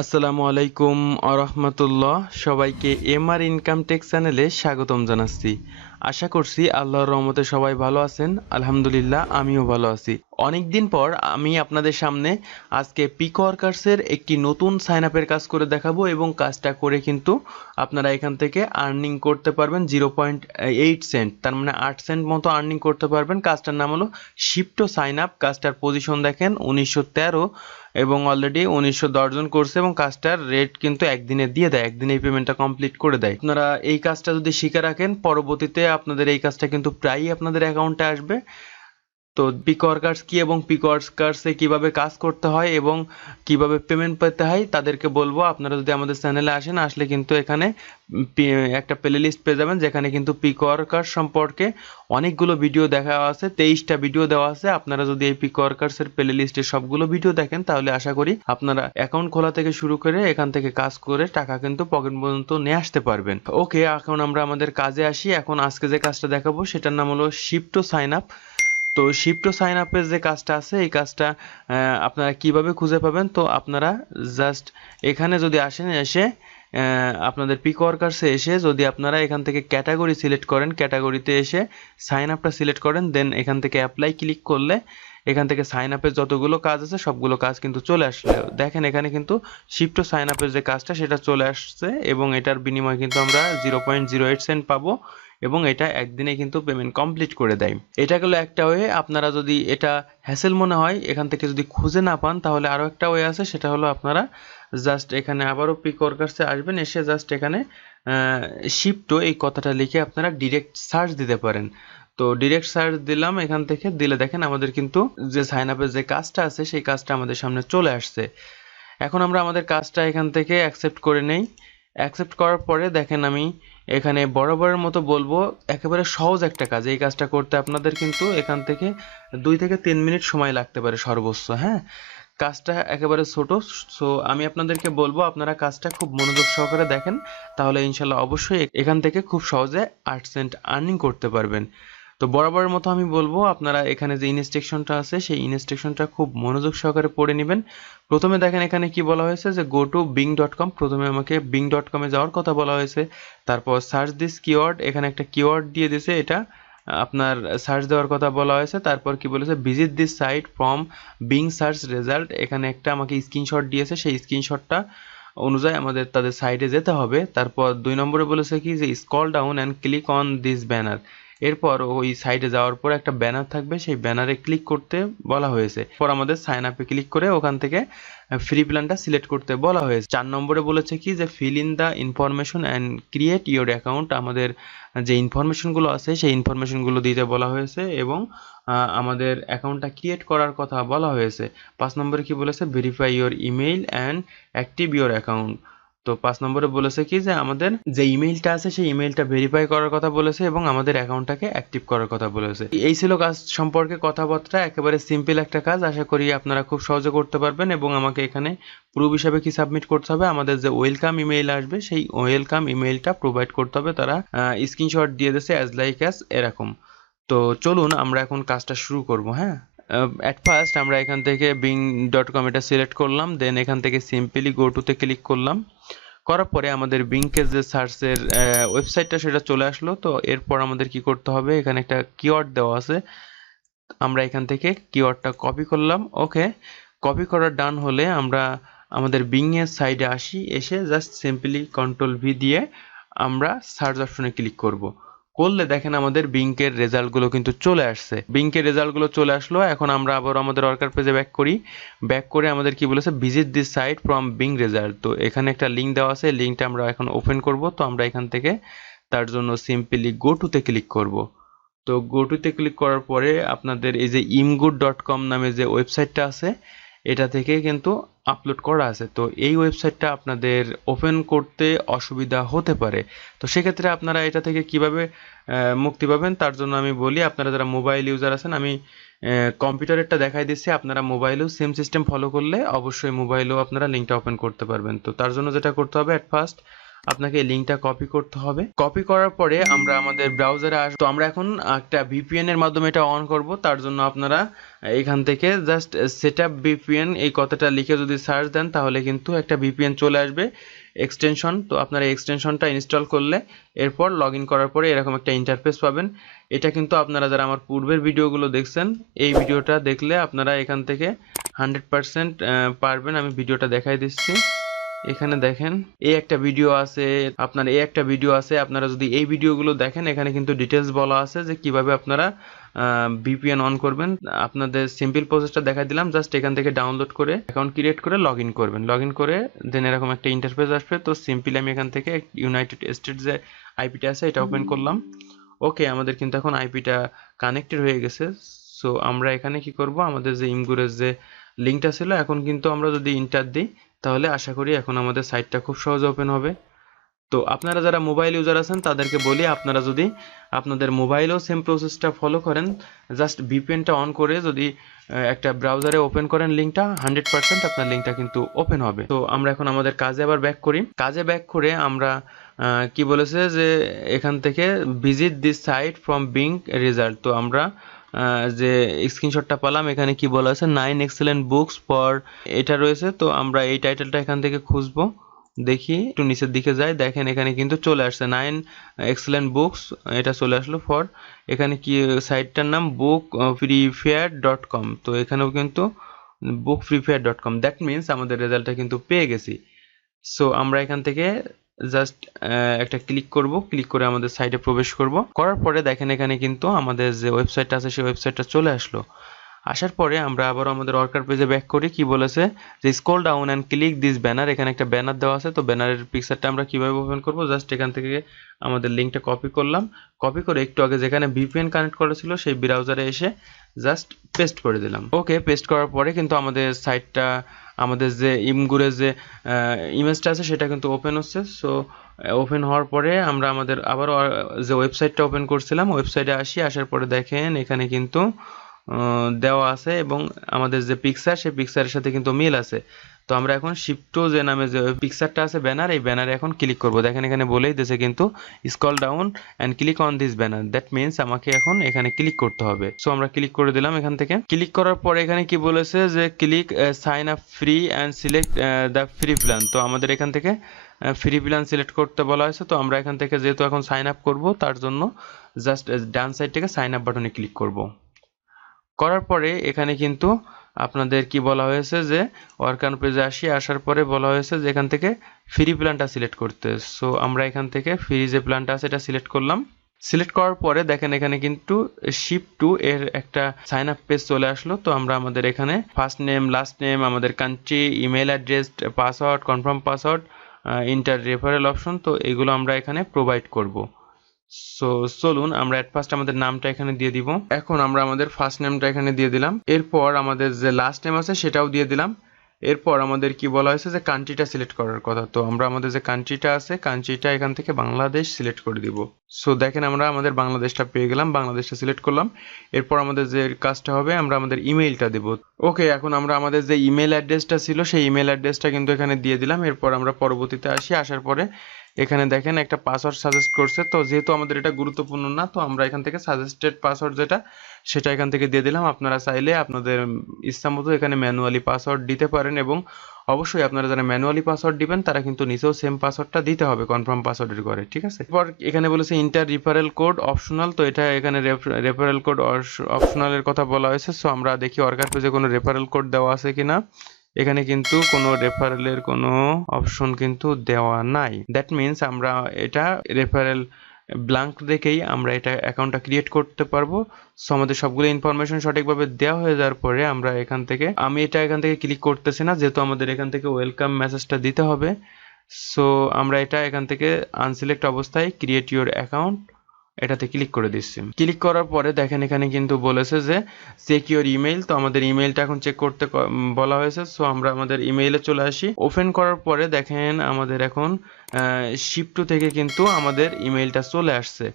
আসসালামু আলাইকুম আরহামতুল্লাহ। সবাইকে এমআর ইনকাম টেক চ্যানেলে স্বাগতম জানাচ্ছি। আশা করছি আল্লাহর রহমতে সবাই ভালো আছেন। আলহামদুলিল্লাহ আমিও ভালো আছি। অনেকদিন পর আমি আপনাদের সামনে আজকে পিকওয়ার্কার্সের একটি নতুন সাইন আপের কাজ করে দেখাবো এবং কাজটা করে কিন্তু আপনারা এখান থেকে আর্নিং করতে পারবেন 0.8 সেন্ট, তার মানে 8 সেন্ট মতো আর্নিং করতে পারবেন। কাজটার নাম হলো শিপটো সাইন আপ। কাজটার পজিশন দেখেন 1913 এবং অলরেডি 1910 জন করছে এবং কাজটার রেট কিন্তু একদিনে দিয়ে দেয়, একদিনে এই পেমেন্টটা কমপ্লিট করে দেয়। আপনারা এই কাজটা যদি শিখে রাখেন পরবর্তীতে আপনাদের এই কাজটা কিন্তু প্রায়ই আপনাদের অ্যাকাউন্টে আসবে। তো পিকওয়ার্কার্স কি এবং পিকওয়ার্কার্সে কিভাবে কাজ করতে হয় এবং কিভাবে পেমেন্ট পেতে হয় তাদেরকে বলবো। আপনারা যদি আমাদের চ্যানেলে আসেন, আসলে কিন্তু এখানে একটা প্লে লিস্ট পেয়ে যাবেন যেখানে কিন্তু পিকওয়ার্কার সম্পর্কে অনেকগুলো ভিডিও দেখা আছে, 23টা ভিডিও দেওয়া আছে। আপনারা যদি এই পিকওয়ার্কার্স এর প্লে লিস্টে সবগুলো ভিডিও দেখেন তাহলে আশা করি আপনারা অ্যাকাউন্ট খোলা থেকে শুরু করে এখান থেকে কাজ করে টাকা কিন্তু পকেট পর্যন্ত নিয়ে আসতে পারবেন। ওকে, এখন আমরা আমাদের কাজে আসি। এখন আজকে যে কাজটা দেখাবো সেটার নাম হলো শিফট টু সাইন আপ। তো শিফট টু সাইন আপের যে কাজটা আছে এই কাজটা আপনারা কিভাবে খুঁজে পাবেন? তো আপনারা জাস্ট এখানে যদি আসেন, এসে আপনাদের পিকওয়ার্কার্সে এসে যদি আপনারা এখান থেকে ক্যাটাগরি সিলেক্ট করেন, ক্যাটাগরিতে এসে সাইন আপটা সিলেক্ট করেন, দেন এখান থেকে অ্যাপ্লাই ক্লিক করলে এখান থেকে সাইন আপের যতগুলো কাজ আছে সবগুলো কাজ কিন্তু চলে আসলে দেখেন এখানে কিন্তু শিফট টু সাইন আপের যে কাজটা সেটা চলে আসছে এবং এটার বিনিময়ে কিন্তু আমরা 0.08 সেন্ট পাবো এবং এটা একদিনে কিন্তু পেমেন্ট কমপ্লিট করে দেয়। এটা গেল একটা ওয়ে। আপনারা যদি এটা হ্যাসেল মনে হয় এখান থেকে যদি খুঁজে না পান তাহলে আরো একটা ওয়ে আছে, সেটা হলো আপনারা জাস্ট এখানে আবারও পিকওয়ার্কার্সে আসবেন, এসে জাস্ট এখানে শিফটো এই কথাটা লিখে আপনারা ডিরেক্ট সার্চ দিতে পারেন। তো ডিরেক্ট সার্চ দিলাম, এখান থেকে দিলে দেখেন আমাদের কিন্তু যে সাইন আপের যে কাজটা আছে সেই কাজটা আমাদের সামনে চলে আসছে। এখন আমরা আমাদের কাজটা এখান থেকে অ্যাকসেপ্ট করে নেই। অ্যাকসেপ্ট করার পরে দেখেন আমি এখানে বরাবরের মতো বলবো, একেবারে সহজ একটা কাজ। এই কাজটা করতে আপনাদের কিন্তু এখান থেকে 2 থেকে 3 মিনিট সময় লাগতে পারে সর্বোচ্চ। হ্যাঁ, কাজটা একেবারে ছোট। সো আমি আপনাদেরকে বলবো আপনারা কাজটা খুব মনোযোগ সহকারে দেখেন, তাহলে ইনশাল্লাহ অবশ্যই এখান থেকে খুব সহজে 8 সেন্ট আর্নিং করতে পারবেন। তো বরাবরের মতো আমি বলবো আপনারা এখানে যে ইনস্ট্রাকশনটা আছে সেই ইনস্ট্রাকশনটা খুব মনোযোগ সহকারে পড়ে নেবেন। প্রথমে দেখেন এখানে কি বলা হয়েছে যে গো টু bing.com। প্রথমে আমাকে bing.com এ যাওয়ার কথা বলা হয়েছে। তারপর সার্চ দিস কিওয়ার্ড, এখানে একটা কিওয়ার্ড দিয়ে দিয়েছে, এটা আপনার সার্চ দেওয়ার কথা বলা হয়েছে। তারপর কি বলেছে, visit this site from Bing search result, এখানে একটা আমাকে স্ক্রিনশট দিয়েছে, সেই স্ক্রিনশটটা অনুযায়ী আমাদের তাদের সাইটে যেতে হবে। তারপর 2 নম্বরে বলেছে কি যে scroll down and click on this banner. এরপর ওই সাইটে যাওয়ার পর একটা ব্যানার থাকবে, সেই ব্যানারে ক্লিক করতে বলা হয়েছে। পর আমাদের সাইন আপে ক্লিক করে ওখান থেকে ফ্রি প্ল্যানটা সিলেক্ট করতে বলা হয়েছে। 4 নম্বরে বলেছে কি যে fill in the information and create your account. আমাদের যে ইনফরমেশনগুলো আছে সেই ইনফরমেশনগুলো দিতে বলা হয়েছে এবং আমাদের অ্যাকাউন্টটা ক্রিয়েট করার কথা বলা হয়েছে। 5 নম্বরে কি বলেছে, verify your email and active your account. তো 5 নম্বরে বলেছে কি যে আমাদের যে ইমেইলটা আছে সেই ইমেইলটা ভেরিফাই করার কথা বলেছে এবং আমাদের অ্যাকাউন্টটাকে অ্যাক্টিভ করার কথা বলেছে। এই ছিল কাজ সম্পর্কে কথাবার্তা, একেবারে সিম্পল একটা কাজ। আশা করি আপনারা খুব সহজে করতে পারবেন এবং আমাকে এখানে প্রুফ হিসাবে কি সাবমিট করতে হবে, আমাদের যে ওয়েলকাম ইমেইল আসবে সেই ওয়েলকাম ইমেইলটা প্রোভাইড করতে হবে। তারা স্ক্রিনশট দিয়ে দিয়েছে অ্যাজ লাইক অ্যাজ এরকম। তো চলুন আমরা এখন কাজটা শুরু করব। হ্যাঁ, অ্যাট ফার্স্ট আমরা এখান থেকে bing.com এটা সিলেক্ট করলাম, দেন এখান থেকে সিম্পলি গো টুতে ক্লিক করলাম। করার পরে আমাদের বিংকের যে সার্চের ওয়েবসাইটটা সেটা চলে আসলো। তো এরপর আমাদের কি করতে হবে, এখানে একটা কিওয়ার্ড দেওয়া আছে, আমরা এখান থেকে কিওয়ার্ডটা কপি করলাম। ওকে, কপি করা ডান হলে আমরা আমাদের বিং এর সাইডে আসি, এসে জাস্ট সিম্পলি কন্ট্রোল ভি দিয়ে আমরা সার্চ অপশনে ক্লিক করব। করলে দেখেন আমাদের বিংকের রেজাল্টগুলো কিন্তু চলে আসছে। বিংকের রেজাল্টগুলো চলে আসলো। এখন আমরা আবার আমাদের ওয়ার্কার পেজে ব্যাক করি। ব্যাক করে আমাদের কি বলেছে, visit this site from Bing result. তো এখানে একটা লিঙ্ক দেওয়া আছে, লিঙ্কটা আমরা এখন ওপেন করব। তো আমরা এখান থেকে তার জন্য সিম্পলি গো টুতে ক্লিক করব। তো গো টুতে ক্লিক করার পরে আপনাদের এই যে imgood.com নামে যে ওয়েবসাইটটা আছে এটা থেকে কিন্তু আপলোড করা আছে। তো এই ওয়েবসাইটটা আপনাদের ওপেন করতে অসুবিধা হতে পারে। তো সেক্ষেত্রে আপনারা এটা থেকে কিভাবে মুক্তি পাবেন তার জন্য আমি বলি, আপনারা যারা মোবাইল ইউজার আছেন, আমি কম্পিউটারেরটা দেখাই দিচ্ছি, আপনারা মোবাইলেও সেম সিস্টেম ফলো করলে অবশ্যই মোবাইলেও আপনারা লিঙ্কটা ওপেন করতে পারবেন। তো তার জন্য যেটা করতে হবে, অ্যাট ফার্স্ট আপনাকে এই লিঙ্কটা কপি করতে হবে। কপি করার পরে আমরা আমাদের ব্রাউজারে তো আমরা এখন একটা ভিপিএন এর মাধ্যমে এটা অন করব। তার জন্য আপনারা এখান থেকে জাস্ট সেটআপ ভিপিএন এই কথাটা লিখে যদি সার্চ দেন তাহলে কিন্তু একটা ভিপিএন চলে আসবে এক্সটেনশন। তো আপনারা এই এক্সটেনশনটা ইনস্টল করলে এরপর লগ ইন করার পরে এরকম একটা ইন্টারফেস পাবেন। এটা কিন্তু আপনারা যারা আমার পূর্বের ভিডিওগুলো দেখছেন এই ভিডিওটা দেখলে আপনারা এখান থেকে 100% পারবেন। আমি ভিডিওটা দেখাই দিচ্ছি। এখানে দেখেন এই একটা ভিডিও আছে, আপনারা যদি এই ভিডিওগুলো দেখেন এখানে কিন্তু ডিটেলস বলা আছে যে কিভাবে আপনারা ভিপিএন অন করবেন। আপনাদের সিম্পল প্রসেসটা দেখাই দিলাম। জাস্ট এখান থেকে ডাউনলোড করে অ্যাকাউন্ট ক্রিয়েট করে লগ ইন করবেন। লগ ইন করে দেন এরকম একটা ইন্টারফেস আসবে। তো সিম্পলি আমি এখান থেকে ইউনাইটেড স্টেটস যে আইপিটা আছে এটা ওপেন করলাম। ওকে, আমাদের কিন্তু এখন আইপিটা কানেক্টেড হয়ে গেছে। সো আমরা এখানে কি করব, আমাদের যে ইমগুরের যে লিঙ্কটা ছিল এখন কিন্তু আমরা যদি ইন্টার দিই তাহলে আশা করি এখন আমাদের সাইটটা খুব সহজে ওপেন হবে। তো আপনারা যারা মোবাইল ইউজার আছেন তাদেরকে বলি, আপনারা যদি আপনাদের মোবাইলেও সেম প্রসেসটা ফলো করেন, জাস্ট ভিপিএনটা অন করে যদি একটা ব্রাউজারে ওপেন করেন লিঙ্কটা 100% আপনার লিঙ্কটা কিন্তু ওপেন হবে। তো আমরা এখন আমাদের কাজে আবার ব্যাক করি। কাজে ব্যাক করে আমরা কি বলেছে যে এখান থেকে visit this site from Bing result. তো আমরা যে স্ক্রিনশটটা পেলাম এখানে কি বলা আছে 9 এক্সেলেন্ট বুকস ফর এটা রয়েছে। তো আমরা এই টাইটেলটা এখান থেকে খুঁজবো, দেখি একটু নিচের দিকে যাই, দেখেন এখানে কিন্তু চলে আসছে 9 এক্সেলেন্ট বুকস, এটা চলে আসলো ফর। এখানে কি সাইটটার নাম bookfreefair.com। তো এখানেও কিন্তু bookfreefair.com, দ্যাট মিনস আমাদের রেজাল্টটা কিন্তু পেয়ে গেছি। সো আমরা এখান থেকে জাস্ট একটা ক্লিক করব, ক্লিক করে আমাদের সাইটে প্রবেশ করব। করার পরে দেখেন এখানে কিন্তু আমাদের যে ওয়েবসাইটটা আছে সেই ওয়েবসাইটটা চলে আসলো। আসার পরে আমরা আবার আমাদের ওয়ার্কার পেজে ব্যাক করি। কি বলেছে যে scroll down and click this banner, এখানে একটা ব্যানার দেওয়া আছে। তো ব্যানারের পিকচারটা আমরা কিভাবে ওপেন করব, জাস্ট এখান থেকে আমাদের লিংকটা কপি করলাম। কপি করে একটু আগে যেখানে ভিপিএন কানেক্ট করা ছিল সেই ব্রাউজারে এসে জাস্ট পেস্ট করে দিলাম। ওকে, পেস্ট করার পরে কিন্তু আমাদের সাইটটা, আমাদের যে ইমগুরের যে ইমেজটা আছে সেটা কিন্তু ওপেন হচ্ছে। সো ওপেন হওয়ার পরে আমরা আমাদের আবার যে ওয়েবসাইটটা ওপেন করছিলাম ওয়েবসাইটে আসার পরে দেখেন এখানে কিন্তু দেওয়া আছে এবং আমাদের যে পিকচার সেই পিকচারের সাথে কিন্তু মিল আছে। তো আমরা এখন শিপটো যে নামে যে পিকচারটা আছে ব্যানার, এই ব্যানারে এখন ক্লিক করব। দেখেন এখানে বলেই দিয়েছে কিন্তু scroll down and click on this banner, that means আমাকে এখন এখানে ক্লিক করতে হবে। সো আমরা ক্লিক করে দিলাম। এখান থেকে ক্লিক করার পরে এখানে কি বলেছে যে click sign up free and select the free plan. তো আমাদের এখান থেকে ফ্রি প্ল্যান সিলেক্ট করতে বলা হয়েছে। তো আমরা এখান থেকে যেহেতু এখন সাইন আপ করব তার জন্য জাস্ট ডান সাইড থেকে সাইন আপ বাটনে ক্লিক করব। করার পরে এখানে কিন্তু আপনাদের কি বলা হয়েছে যে ওয়ার্কার পেজে আসার পরে বলা হয়েছে যে এখান থেকে ফ্রি প্ল্যানটা সিলেক্ট করতে। সো আমরা এখান থেকে ফ্রি যে প্ল্যানটা আছে এটা সিলেক্ট করলাম। সিলেক্ট করার পরে দেখেন এখানে কিন্তু শিপ টু এর একটা সাইন আপ পেজ চলে আসলো। তো আমরা আমাদের এখানে ফার্স্ট নেম, লাস্ট নেম, আমাদের country, email address, password, confirm password, inter referral option, তো এগুলো আমরা এখানে প্রোভাইড করব। সো চলুন আমরা এট ফার্স্ট আমাদের নামটা এখানে দিয়ে দিব। এখন আমরা আমাদের ফার্স্ট নেমটা এখানে দিয়ে দিলাম। এরপর আমাদের যে লাস্ট নেম আছে সেটাও দিয়ে দিলাম। এরপর আমাদের কি বলা হয়েছে যে কান্ট্রিটা সিলেক্ট করার কথা। তো আমরা আমাদের যে কান্ট্রিটা আছে কান্ট্রিটা এখান থেকে বাংলাদেশ সিলেক্ট করে দিব। সো দেখেন আমরা আমাদের বাংলাদেশটা পেয়ে গেলাম, বাংলাদেশটা সিলেক্ট করলাম। এরপর আমাদের যে কাজটা হবে আমরা আমাদের ইমেইলটা দেব। ওকে, এখন আমরা আমাদের যে ইমেল অ্যাড্রেসটা ছিল সেই ইমেল অ্যাড্রেসটা কিন্তু এখানে দিয়ে দিলাম। এরপর আমরা পরবর্তীতে আসার পরে এখানে দেখেন একটা পাসওয়ার্ড সাজেস্ট করছে। তো যেহেতু আমাদের এটা গুরুত্বপূর্ণ না, তো আমরা এখান থেকে সাজেস্টেড পাসওয়ার্ড যেটা সেটা এখান থেকে দিয়ে দিলাম। আপনারা চাইলে আপনাদের ইচ্ছা মতো এখানে ম্যানুয়ালি পাসওয়ার্ড দিতে পারেন এবং অবশ্যই আপনারা যারা ম্যানুয়ালি পাসওয়ার্ড দিবেন তারা কিন্তু নিচেও সেম পাসওয়ার্ডটা দিতে হবে কনফার্ম পাসওয়ার্ডের ঘরে, ঠিক আছে। এরপর এখানে বলেছে ইন্টার রেফারেল কোড অপশনাল। তো এটা এখানে রেফারেল কোড অপশনালের কথা বলা হয়েছে। সো আমরা দেখি ওয়ার্কার পেজে কোনো রেফারেল কোড দেওয়া আছে কিনা। এখানে কিন্তু কোনো রেফারেলের কোনো অপশন কিন্তু দেওয়া নাই, দ্যাট মিনস আমরা এটা রেফারেল ব্ল্যাঙ্ক দেখেই আমরা এটা অ্যাকাউন্টটা ক্রিয়েট করতে পারবো। সো আমাদের সবগুলো ইনফরমেশন সঠিকভাবে দেওয়া হয়ে যাওয়ার পরে আমরা এখান থেকে এখান থেকে ক্লিক করতেছি না, যেহেতু আমাদের এখান থেকে ওয়েলকাম মেসেজটা দিতে হবে। সো আমরা এটা এখান থেকে আনসিলেক্ট অবস্থায় ক্রিয়েট ইউর অ্যাকাউন্ট এটাতে ক্লিক করে দিচ্ছি। ক্লিক করার পরে দেখেন এখানে কিন্তু বলেছে যে চেক ইউর ইমেইল। তো আমাদের ইমেইলটা এখন চেক করতে বলা হয়েছে। সো আমরা আমাদের ইমেইলে চলে আসি। ওপেন করার পরে দেখেন আমাদের এখন শিপটু থেকে কিন্তু আমাদের ইমেইলটা চলে আসছে।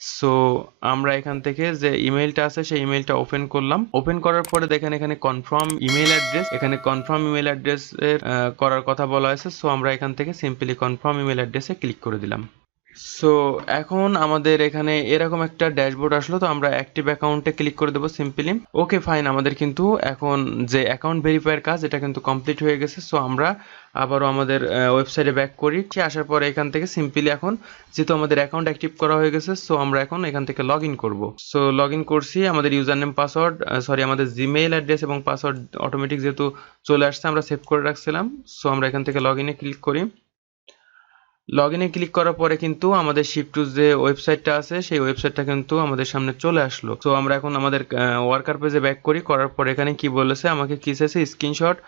সো আমরা এখান থেকে যে ইমেইলটা আছে সেই ইমেইলটা ওপেন করলাম। ওপেন করার পরে দেখেন এখানে কনফার্ম ইমেইল অ্যাড্রেস, এখানে কনফার্ম ইমেইল অ্যাড্রেস এর করার কথা বলা হয়েছে। সো আমরা এখান থেকে সিম্পলি কনফার্ম ইমেইল অ্যাড্রেসে ক্লিক করে দিলাম। সো এখন আমাদের এখানে এরকম একটা ড্যাশবোর্ড আসলো, তো আমরা অ্যাক্টিভ অ্যাকাউন্টে ক্লিক করে দেবো সিম্পলি। ওকে ফাইন, আমাদের কিন্তু এখন যে অ্যাকাউন্ট ভেরিফাইয়ের কাজ এটা কিন্তু কমপ্লিট হয়ে গেছে। সো আমরা আবারও আমাদের ওয়েবসাইটে ব্যাক করি। আসার পরে এখান থেকে সিম্পলি এখন যেহেতু আমাদের অ্যাকাউন্ট অ্যাক্টিভ করা হয়ে গেছে, সো আমরা এখন এখান থেকে লগ ইন করবো। সো লগ ইন করছি, আমাদের ইউজার নেম পাসওয়ার্ড আমাদের জিমেইল অ্যাড্রেস এবং পাসওয়ার্ড অটোমেটিক যেহেতু চলে আসছে আমরা সেভ করে রাখছিলাম। সো আমরা এখান থেকে লগ ইনে ক্লিক করি। লগ ইনে ক্লিক করার পরে কিন্তু আমাদের শিপটু যে ওয়েবসাইটটা আছে সেই ওয়েবসাইটটা কিন্তু আমাদের সামনে চলে আসলো। তো আমরা এখন আমাদের ওয়ার্কার পেজে ব্যাক করি। করার পর এখানে কি বলেছে, আমাকে কি চাইছে, স্ক্রিনশট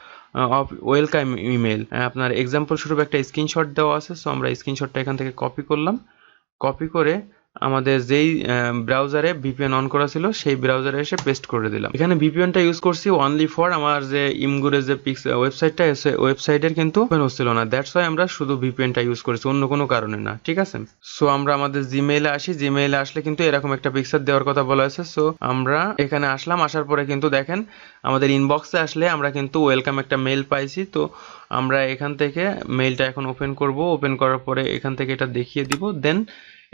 অফ ওয়েলকাম ইমেল। আপনার এক্সাম্পল স্বরূপ একটা স্ক্রিনশট দেওয়া আছে। সো আমরা স্ক্রিনশটটা এখান থেকে কপি করলাম। কপি করে আমাদের যেই ব্রাউজারে ভিপিএন অন করা ছিল সেই ব্রাউজারে এসে পেস্ট করে দিলাম। এখানে ভিপিএনটা ইউজ করছি অনলি ফর আমার যে ইমগুরের যে ওয়েবসাইটটা আছে ওয়েবসাইটের কিন্তু ওপেন হচ্ছিল না, দ্যাটস ওয়াই আমরা শুধু ভিপিএনটা ইউজ করেছি, অন্য কোনো কারণে না। ঠিক আছে, সো আমরা আমাদের জিমেইলে আসি। জিমেইলে আসলে কিন্তু এরকম একটা পিকচার দেওয়ার কথা বলা হয়েছে। সো আমরা এখানে আসলাম। আসার পরে কিন্তু দেখেন আমাদের ইনবক্সে আসলে আমরা কিন্তু ওয়েলকাম একটা মেইল পাইছি। তো আমরা এখান থেকে মেইলটা এখন ওপেন করব। ওপেন করার পরে এখান থেকে এটা দেখিয়ে দিব, দেন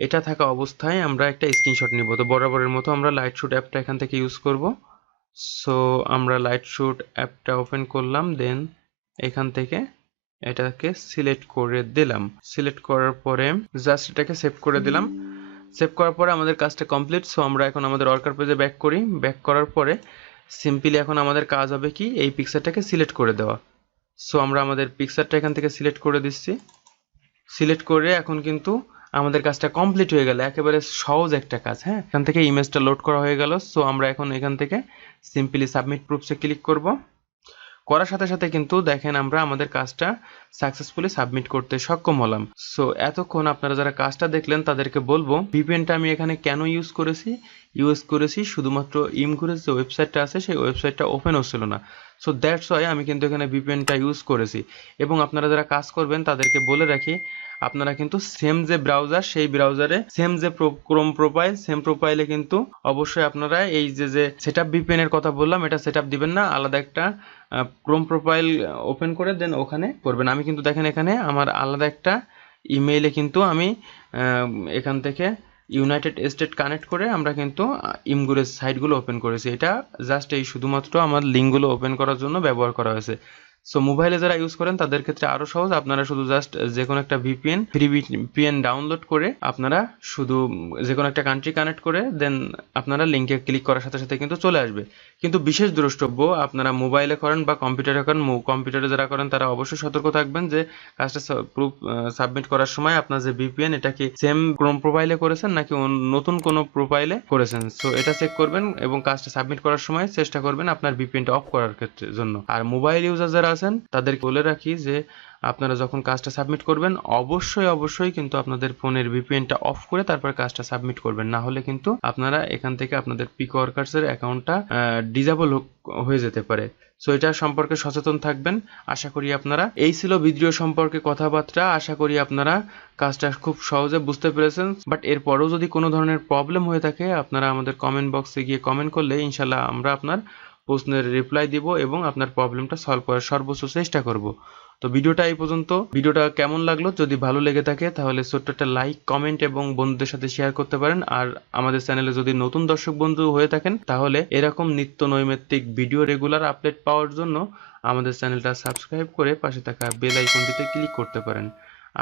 এটা থাকা অবস্থায় আমরা একটা স্ক্রিনশট নিব। তো বরাবরের মতো আমরা লাইট শুট অ্যাপটা এখান থেকে ইউজ করব। সো আমরা লাইট শুট অ্যাপটা ওপেন করলাম, দেন এখান থেকে এটাকে সিলেক্ট করে দিলাম। সিলেক্ট করার পরে জাস্ট এটাকে সেভ করে দিলাম। সেভ করার পরে আমাদের কাজটা কমপ্লিট। সো আমরা এখন আমাদের ওয়ার্কার পেজে ব্যাক করি। ব্যাক করার পরে সিম্পলি এখন আমাদের কাজ হবে কি, এই পিকচারটাকে সিলেক্ট করে দেওয়া। সো আমরা আমাদের পিকচারটা এখান থেকে সিলেক্ট করে দিচ্ছি। সিলেক্ট করে এখন কিন্তু আমাদের কাজটা কমপ্লিট হয়ে গেল, একেবারে সহজ একটা কাজ। হ্যাঁ, এখান থেকে ইমেজটা লোড করা হয়ে গেল। সো আমরা এখন এখান থেকে সিম্পলি সাবমিট প্রুফসে ক্লিক করব। করার সাথে সাথে কিন্তু দেখেন আমরা আমাদের কাজটা সাকসেসফুলি সাবমিট করতে সক্ষম হলাম। সো এতক্ষণ আপনারা যারা কাজটা দেখলেন তাদেরকে বলবো ভিপিএনটা আমি এখানে কেন ইউজ করেছি শুধুমাত্র ইমগুরের যে ওয়েবসাইটটা আছে সেই ওয়েবসাইটটা ওপেন হচ্ছিল না। সো দ্যাটস ওয়াই আমি কিন্তু এখানে ভিপিএনটা ইউজ করেছি। এবং আপনারা যারা কাজ করবেন তাদেরকে বলে রাখি, আপনারা কিন্তু সেম যে ব্রাউজার সেই ব্রাউজারে সেম যে ক্রোম প্রোফাইল সেম প্রোফাইলে কিন্তু অবশ্যই আপনারা এই যে সেটআপ ভিপিএন এর কথা বললাম এটা সেটআপ দিবেন না, আলাদা একটা ক্রোম প্রোফাইল ওপেন করে দেন ওখানে করবেন। আমি কিন্তু দেখেন এখানে আমার আলাদা একটা ইমেইলে কিন্তু আমি এখান থেকে ইউনাইটেড স্টেট কানেক্ট করে আমরা কিন্তু ইমগুরের সাইটগুলো ওপেন করেছি। এটা জাস্ট এই শুধুমাত্র আমার লিঙ্কগুলো ওপেন করার জন্য ব্যবহার করা হয়েছে। সো মোবাইলে যারা ইউজ করেন তাদের ক্ষেত্রে আরো সহজ, আপনারা শুধু জাস্ট যে কোনো একটা ভিপিএন ফ্রি ভিপিএন ডাউনলোড করে আপনারা শুধু যে কোনো একটা কান্ট্রি কানেক্ট করে দেন আপনারা লিঙ্কে ক্লিক করার সাথে সাথে কিন্তু চলে আসবে। কিন্তু বিশেষ দ্রষ্টব্য, আপনারা মোবাইলে করেন বা কম্পিউটারে করেন, কম্পিউটারে যারা করেন তারা অবশ্যই সতর্ক থাকবেন যে কাজটা প্রুফ সাবমিট করার সময় আপনার যে ভিপিএন এটা কি সেম ক্রোম প্রোফাইলে করেছেন নাকি নতুন কোনো প্রোফাইলে করেছেন। সো এটা চেক করবেন এবং কাজটা সাবমিট করার সময় চেষ্টা করবেন আপনার ভিপিএনটা অফ করার ক্ষেত্রে জন্য। আর মোবাইল ইউজার যারা আছেন তাদেরকে বলে রাখি যে আপনারা যখন কাজটা সাবমিট করবেন অবশ্যই কিন্তু আপনাদের ফোনের ভিপিএনটা অফ করে তারপর কাজটা সাবমিট করবেন, না হলে কিন্তু আপনারা এখান থেকে আপনাদের পিকওয়ার্কার্স এর অ্যাকাউন্টটা ডিসেবল হয়ে যেতে পারে। সো এটা সম্পর্কে সচেতন থাকবেন। আশা করি আপনারা, এই ছিল ভিডিও সম্পর্কে কথাবার্তা, আশা করি আপনারা কাজটা খুব সহজে বুঝতে পেরেছেন। বাট এরপরেও যদি কোনো ধরনের প্রবলেম হয়ে থাকে আপনারা আমাদের কমেন্ট বক্সে গিয়ে কমেন্ট করলে ইনশাল্লাহ আমরা আপনার প্রশ্নের রিপ্লাই দিব এবং আপনার প্রবলেমটা সলভ করার সর্বোচ্চ চেষ্টা করব। তো ভিডিওটা এই পর্যন্ত। ভিডিওটা কেমন লাগলো, যদি ভালো লেগে থাকে তাহলে ছোট্ট একটা লাইক কমেন্ট এবং বন্ধুদের সাথে শেয়ার করতে পারেন। আর আমাদের চ্যানেলে যদি নতুন দর্শক বন্ধু হয়ে থাকেন তাহলে এরকম নিত্য নৈমিত্তিক ভিডিও রেগুলার আপডেট পাওয়ার জন্য আমাদের চ্যানেলটা সাবস্ক্রাইব করে পাশে থাকা বেল আইকনটিতে ক্লিক করতে পারেন।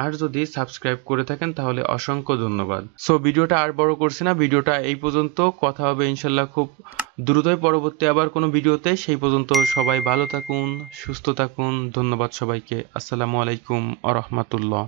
আর যদি সাবস্ক্রাইব করে থাকেন তাহলে অসংখ্য ধন্যবাদ। সো ভিডিওটা আর বড় করছি না, ভিডিওটা এই পর্যন্ত। কথা হবে ইনশাল্লাহ খুব দ্রুতই পরবর্তী আবার কোনো ভিডিওতে। সেই পর্যন্ত সবাই ভালো থাকুন, সুস্থ থাকুন। ধন্যবাদ সবাইকে। আসসালামু আলাইকুম ওয়া রাহমাতুল্লাহ।